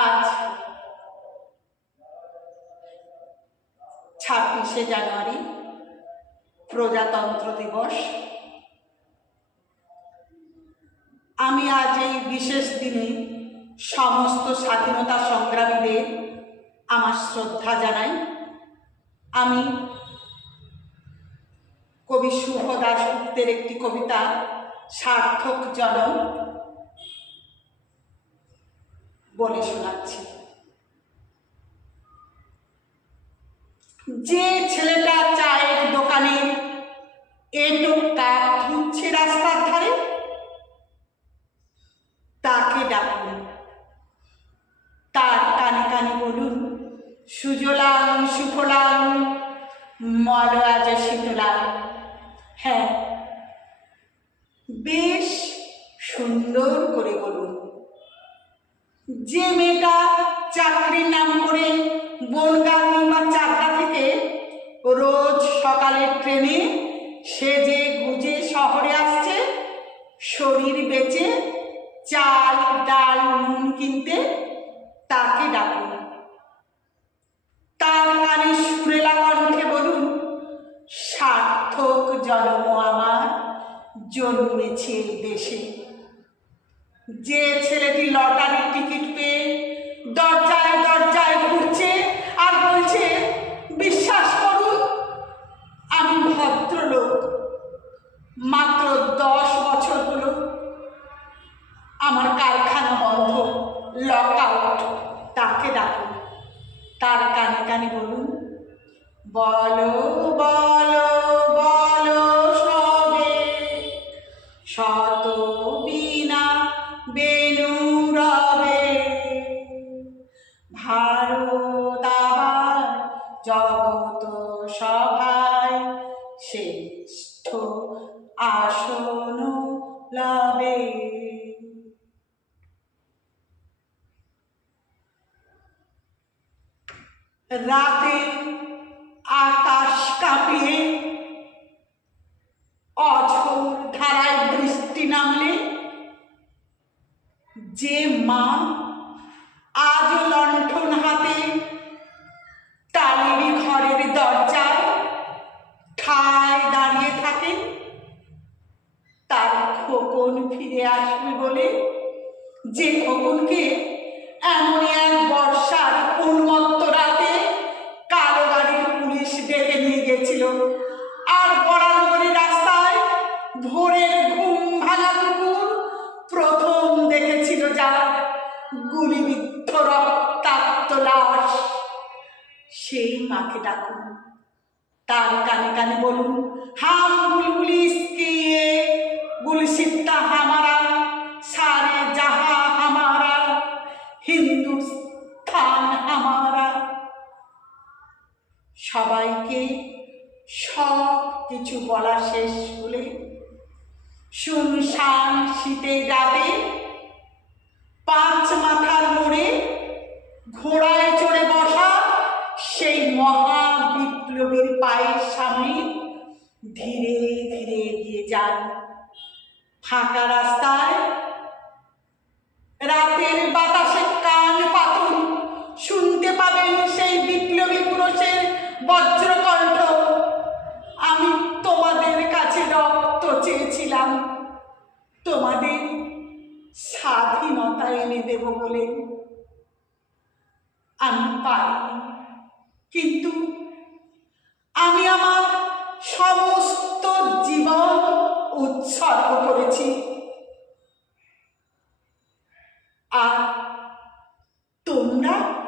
আজ ছাব্বিশে জানুয়ারি প্রজাতন্ত্র দিবস। আমি আজ এই বিশেষ দিনে সমস্ত স্বাধীনতা সংগ্রামীদের আমার শ্রদ্ধা জানাই। আমি কবি শুভ দাসগুপ্তের একটি কবিতা, সার্থক জনম বলে শোনাচ্ছি। যে ছেলেটা চায়ের দোকানে এটো কাপ ধুচ্ছে রাস্তার ধারে, তাকে ডাকুন তার কানে কানে বলুন, সুজলাং, সুফলাং মলয়াজ শীতলাং। হ্যাঁ বেশ সুন্দর করে যে মেয়েটা চাকরির নাম করে বনগা কিংবা চাকরা থেকে রোজ সকালের ট্রেনে সেজে গুজে শহরে আসছে, শরীর বেচে চাল, ডাল, নুন কিনতে তাকে ডাকুন। তার কানে সুরেলা কণ্ঠে বলুন, সার্থক জন্ম আমার, জন্মেছে দেশে। যে ছেলেটি লটারির টিকিট পেয়ে দরজায় দরজায় ঘুরছে আর বলছে, বিশ্বাস করুন, আমি ভদ্রলোক। মাত্র দশ বছর হলো আমার কারখানা বন্ধ লক আউট তাকে ডাকুন তার কানে কানে বলুন, বলো বলো ভারত আবার জগত সভায় শ্রেষ্ঠ আসন লবে রাতে আকাশ কাঁপিয়ে অঝোর ধারায় বৃষ্টি নামলে যে মা ফিরে আসবে বলে যে খোকনকে এমনই এক বর্ষার উন্মত্ত রাতে কালো গাড়ির পুলিশ ডেকে নিয়ে গেছিল। আর বরানগরী রাস্তায় ভোরের ঘুম ভাঙা কুকুর প্রথম দেখেছিল যার গুলিবিদ্ধ রক্তাক্ত লাশ। সেই মাকে ডাকুন। তার কানে কানে বলুন, হাম হিন্দুস্থান হামারা সবাইকে সব কিছু বলা শেষ হলে শুনশান শীতে রাতে পাঁচ মাথার মোড়ে ঘোড়ায় চড়ে বসা সেই মহা বিপ্লবীর পায়ের সামনে ধীরে ধীরে এগিয়ে যান। ফাঁকা রাস্তায় এনে দেব বলে। আমি পাই কিন্তু আমি আমার সমস্ত জীবন উৎসর্গ করেছি। আর তোমরা